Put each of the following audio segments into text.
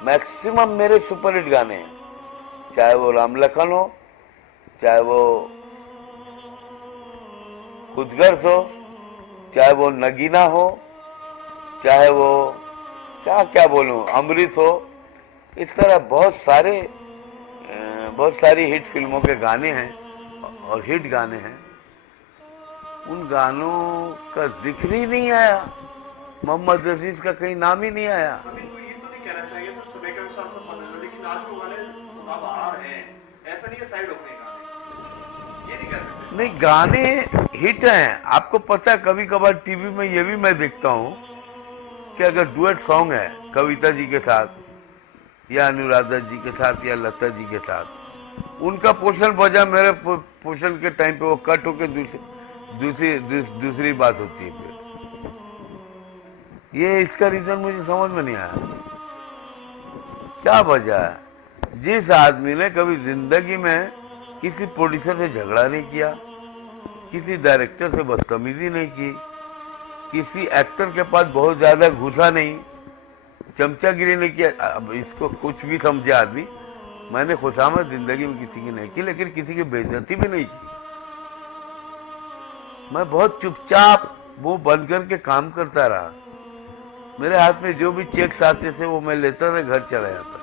Maximum मेरे superhit गाने हैं, चाहे वो राम लखन हो, चाहे वो खुदगर्ज हो, चाहे वो नगीना हो, चाहे वो क्या क्या बोलूं, अमृत हो। इस तरह बहुत सारी हिट फिल्मों के गाने हैं और हिट गाने हैं। उन गानों का जिक्र ही नहीं आया, मोहम्मद अजीज का कहीं नाम ही नहीं आया। अभी कोई ये तो नहीं कहना चाहिए सर समय के अनुसार सब बदल रहा है, लेकिन आज वो गाने सदाबहार हैं, ऐसा नहीं है साइड हो गए गाने, ये नहीं कह सकते। नहीं, गाने हिट हैं। आपको पता है, कभी कभार टीवी में ये भी मैं देखता हूँ कि अगर डुएट सॉन्ग है कविता जी के साथ या अनुराधा जी के साथ या लता जी के साथ, उनका पोर्शन बजा, मेरे पोर्शन के टाइम पे वो कट होके दूसरी बात होती है। फिर ये इसका रीजन मुझे समझ में नहीं आया, क्या वजह है। जिस आदमी ने कभी जिंदगी में किसी प्रोड्यूसर से झगड़ा नहीं किया, किसी डायरेक्टर से बदतमीजी नहीं की, किसी एक्टर के पास बहुत ज्यादा घुसा नहीं, चमचागिरी नहीं किया। अब इसको कुछ भी समझे आदमी, मैंने खुशामद जिंदगी में किसी की नहीं की, लेकिन किसी की बेइज्जती भी नहीं की। मैं बहुत चुपचाप वो बंद करके काम करता रहा। मेरे हाथ में जो भी चेक्स आते थे वो मैं लेता था, घर चला जाता।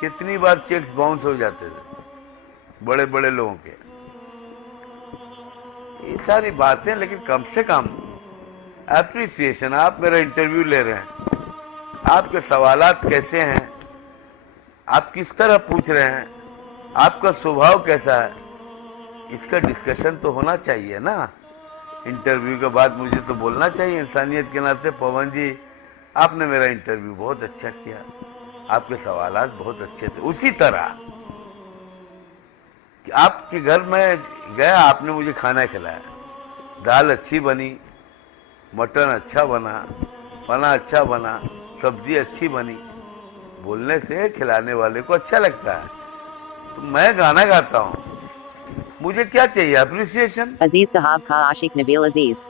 कितनी बार चेक्स बाउंस हो जाते थे बड़े बड़े लोगों के। ये सारी बातें, लेकिन कम से कम एप्रिसिएशन। आप मेरा इंटरव्यू ले रहे हैं, आपके सवालात कैसे हैं, आप किस तरह पूछ रहे हैं, आपका स्वभाव कैसा है, इसका डिस्कशन तो होना चाहिए ना। इंटरव्यू के बाद मुझे तो बोलना चाहिए इंसानियत के नाते, पवन जी आपने मेरा इंटरव्यू बहुत अच्छा किया, आपके सवालात बहुत अच्छे थे। उसी तरह कि आपके घर में गया, आपने मुझे खाना खिलाया, दाल अच्छी बनी, मटन अच्छा बना, फना अच्छा बना, सब्जी अच्छी बनी। बोलने से खिलाने वाले को अच्छा लगता है। तो मैं गाना गाता हूँ, मुझे क्या चाहिए? अप्रिसिएशन। अजीज साहब का आशिक नबील अजीज।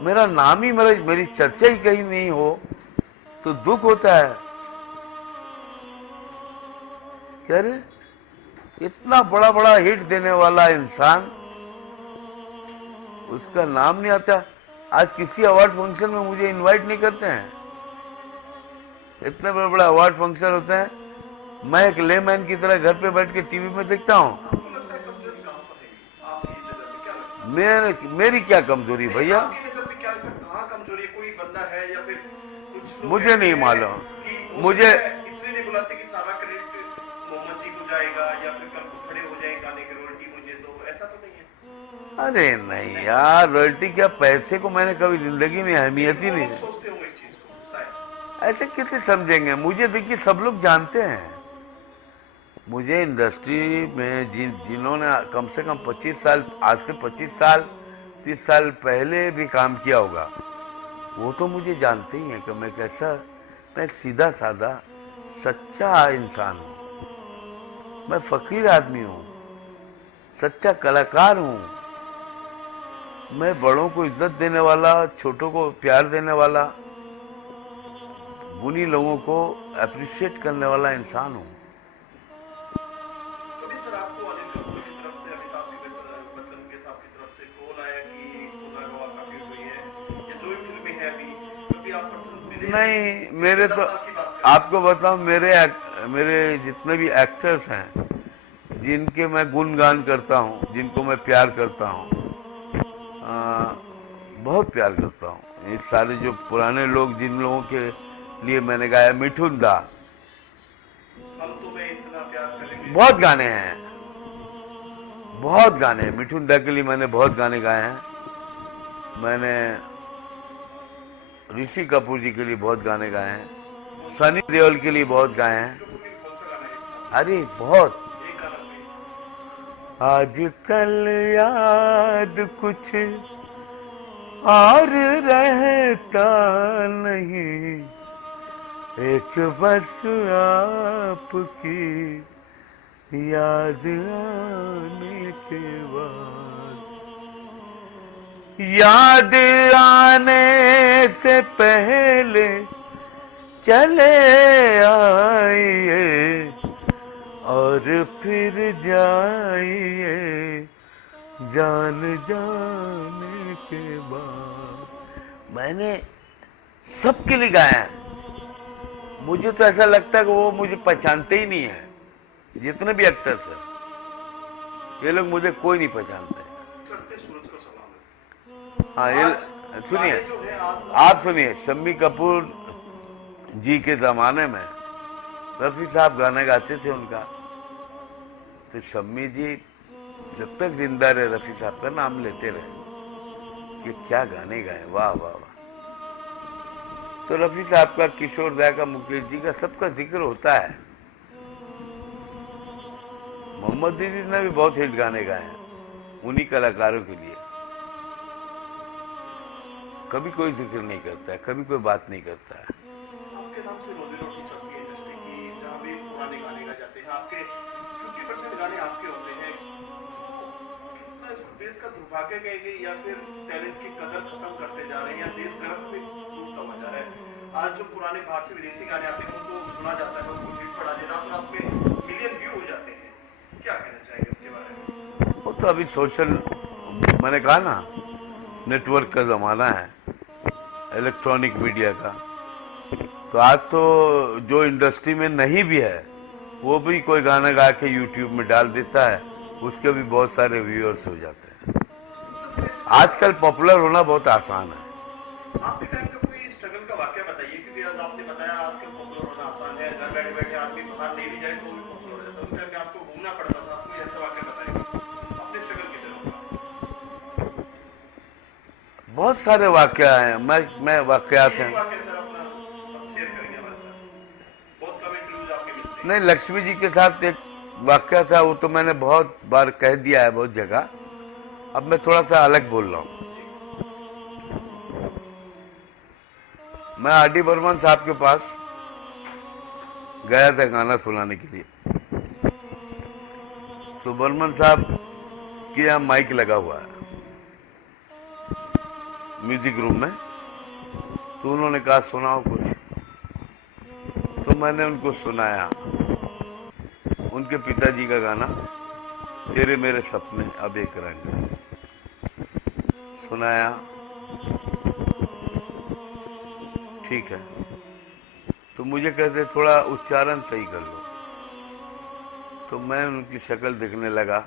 मेरा नाम ही, मेरी चर्चा ही कहीं नहीं हो तो दुख होता है। कह रहे इतना बड़ा बड़ा हिट देने वाला इंसान, उसका नाम नहीं आता। आज किसी अवार्ड फंक्शन में मुझे इनवाइट नहीं करते हैं। इतने बड़े बड़े अवार्ड फंक्शन होते हैं, मैं एक लेमैन की तरह घर पे बैठ के टीवी में देखता हूँ। आपको लगता है कमजोरी कहाँ पर है आपकी नजर में, क्या लगता है? मेरी क्या कमजोरी भैया? आपकी नजर में क्या लगता है, कहाँ कमजोरी है? कोई बंदा है या फिर कुछ लोग मुझे ऐसे नहीं हैं मालूम। कि हो मुझे सकता है इसलिए नहीं बुलाते कि सारा क्रेडिट मोहम्मद जी को जाएगा, या फिर कल को खड़े हो जाए गाने की रॉयल्टी मुझे दो, ऐसा तो नहीं है? अरे नहीं यार, रॉयल्टी क्या, पैसे को मैंने कभी जिंदगी में अहमियत ही वो नहीं लोग दी। सोचते होंगे इस चीज को शायद। ऐसे कितने समझेंगे? मुझे देखिए, सब लोग जानते हैं मुझे। इंडस्ट्री में जिन्होंने कम से कम 25 साल, आज से 25 साल 30 साल पहले भी काम किया होगा, वो तो मुझे जानते ही हैं कि मैं कैसा, मैं एक सीधा साधा सच्चा इंसान हूँ। मैं फकीर आदमी हूँ, सच्चा कलाकार हूँ। मैं बड़ों को इज्जत देने वाला, छोटों को प्यार देने वाला, गुणी लोगों को अप्रिशिएट करने वाला इंसान हूँ। कभी सर आपको अनिल कपूर की तरफ से, अमिताभ बच्चन के साहब की तरफ से कॉल आया कि खुदा गवाह काफी हुई है, या जो भी फिल्में हैं अभी, कभी आप पर्सनल मिले? नहीं, मेरे तो आपको बताऊं, मेरे जितने भी एक्टर्स हैं जिनके मैं गुणगान करता हूं, जिनको मैं प्यार करता हूं, बहुत प्यार करता हूं। ये सारे जो पुराने लोग, जिन लोगों के लिए मैंने गाया, मिठुन दा, हम तुम्हें इतना प्यार करेंगे, बहुत गाने हैं, बहुत गाने हैं। मिठुन दा के लिए मैंने बहुत गाने गाए हैं। मैंने ऋषि कपूर जी के लिए बहुत गाने गाए हैं, सनी देओल के लिए बहुत गाए हैं। कपूर के कौन सा गाना है? अरे बहुत। एक गाना कोई? आजकल याद कुछ और रहता नहीं, एक बस आपकी याद आने के बाद, याद आने से पहले चले आइए और फिर जाइए जान जाने के बाद। मैंने सबके लिए गाया है। मुझे तो ऐसा लगता है कि वो मुझे पहचानते ही नहीं है, जितने भी एक्टर्स हैं ये लोग मुझे कोई नहीं पहचानते। चढ़ते सूरज को सलाम है। हाँ, ये सुनिए, गाने जो है आज आप सुनिए, शम्मी कपूर जी के जमाने में रफी साहब गाने गाते थे उनका, तो शम्मी जी जब तक जिंदा रहे रफी साहब का नाम लेते रहे कि क्या गाने गाए, वाह वाह वाह। तो रफी साहब का, किशोर दा का, मुकेश जी का, सबका जिक्र होता है। मोहम्मद दीदी ने भी बहुत हिट गाने गाए हैं उन्हीं कलाकारों के लिए। कभी कोई जिक्र नहीं करता है, कभी कोई बात नहीं करता है। आपके नाम से रोजी रोटी चलती है इंडस्ट्री की, जहाँ भी पुराने गाने गाए जाते हैं आपके 50% गाने आपके होते हैं। कितना इसको देश का दुर्भाग्य कहेंगे या फिर टैलेंट की कदर खत्म करते जा रहे हैं, या देश गर्व में डूबता हुआ जा रहा है। आज जो पुराने बाहर से विदेशी गाने आते हैं उनको सुना जाता है, उनको हिट पड़ा जाए, रात रात में मिलियन व्यू हो जाते हैं। क्या कहना चाहेंगे इसके बारे में? वो तो अभी सोशल, मैंने कहा ना, नेटवर्क का ज़माना है, इलेक्ट्रॉनिक मीडिया का। तो आज तो जो इंडस्ट्री में नहीं भी है वो भी कोई गाना गा के यूट्यूब में डाल देता है, उसके भी बहुत सारे व्यूअर्स हो जाते हैं। आजकल पॉपुलर होना बहुत आसान है। आपके टाइम का कोई स्ट्रगल का वाकया बताइए, क्योंकि आज आपने बताया आजकल पॉपुलर होना आसान है, घर बैठे बैठे आदमी बाहर नहीं भी जाए तो भी पॉपुलर हो जाता है। उस टाइम में आपको घूमना पड़ता था, कोई ऐसा वाकया बताइए अपने स्ट्रगल के दिनों का। बहुत सारे वाकया हैं, मैं वाकयात एक हैं। वाकया सर अपना शेयर करेंगे हमारे साथ, बहुत कम इंटरव्यूज आपके मिलते हैं। नहीं, लक्ष्मी जी के साथ एक वाकया था, वो तो मैंने बहुत बार कह दिया है बहुत जगह। अब मैं थोड़ा सा अलग बोल रहा हूँ। मैं आर.डी. बर्मन साहब के पास गया था गाना सुनाने के लिए। तो बर्मन साहब के यहाँ माइक लगा हुआ है म्यूजिक रूम में, तो उन्होंने कहा सुनाओ कुछ। तो मैंने उनको सुनाया उनके पिताजी का गाना तेरे मेरे सपने अब एक रंग है, सुनाया। ठीक है, तो मुझे कहते थोड़ा उच्चारण सही कर लो। तो मैं उनकी शक्ल देखने लगा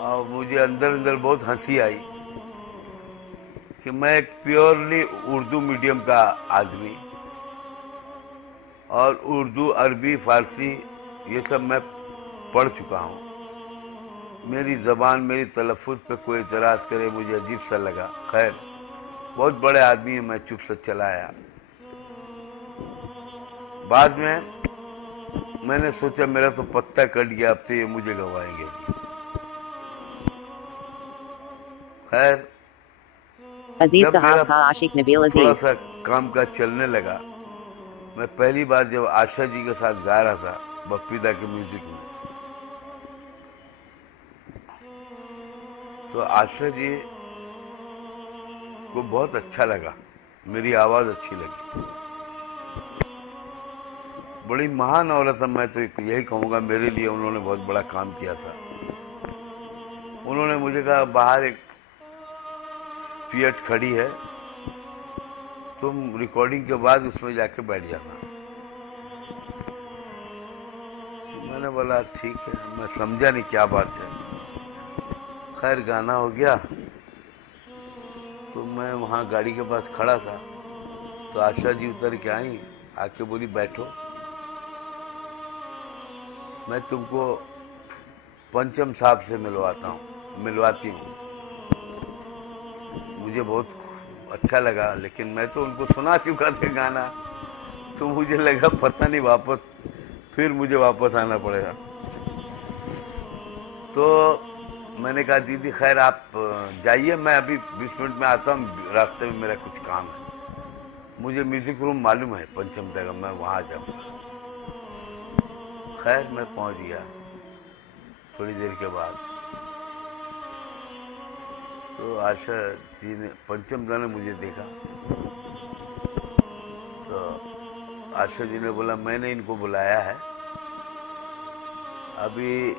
और मुझे अंदर अंदर बहुत हंसी आई कि मैं एक प्योरली उर्दू मीडियम का आदमी, और उर्दू, अरबी, फारसी ये सब मैं पढ़ चुका हूँ। मेरी ज़बान, मेरी तलफ़ुज़ पे कोई एतराज़ करे मुझे अजीब सा लगा। खैर, बहुत बड़े आदमी हैं, मैं चुप से चला आया। बाद में मैंने सोचा मेरा तो पत्ता कट गया, अब तो ये मुझे गवाएंगे। खैर, Aziz जब मेरा Sahab Ka Ashik Nabil थोड़ा Aziz. सा काम काज चलने लगा, मैं पहली बार जब आशा जी के साथ गा रहा था बप्पीदा के म्यूजिक में, तो आशा जी को बहुत अच्छा लगा, मेरी आवाज़ अच्छी लगी। बड़ी महान औरत है, मैं तो यही कहूँगा, मेरे लिए उन्होंने बहुत बड़ा काम किया था। उन्होंने मुझे कहा बाहर एक फिएट खड़ी है, तुम रिकॉर्डिंग के बाद उसमें जाके बैठ जाना। मैंने बोला ठीक है, मैं समझा नहीं क्या बात है। खैर, गाना हो गया, तो मैं वहाँ गाड़ी के पास खड़ा था, तो आशा जी उतर के आई, आके बोली बैठो, मैं तुमको पंचम साहब से मिलवाती हूँ। मुझे बहुत अच्छा लगा, लेकिन मैं तो उनको सुना चुका था गाना, तो मुझे लगा पता नहीं फिर मुझे वापस आना पड़ेगा। तो मैंने कहा दीदी खैर आप जाइए, मैं अभी 20 मिनट में आता हूँ, रास्ते में मेरा कुछ काम है। मुझे म्यूजिक रूम मालूम है पंचम तक, मैं वहाँ जाऊँगा। खैर, मैं पहुँच गया थोड़ी देर के बाद। तो आशा जी ने, पंचम दा ने मुझे देखा, तो तो आशा जी ने बोला मैंने इनको बुलाया है, अभी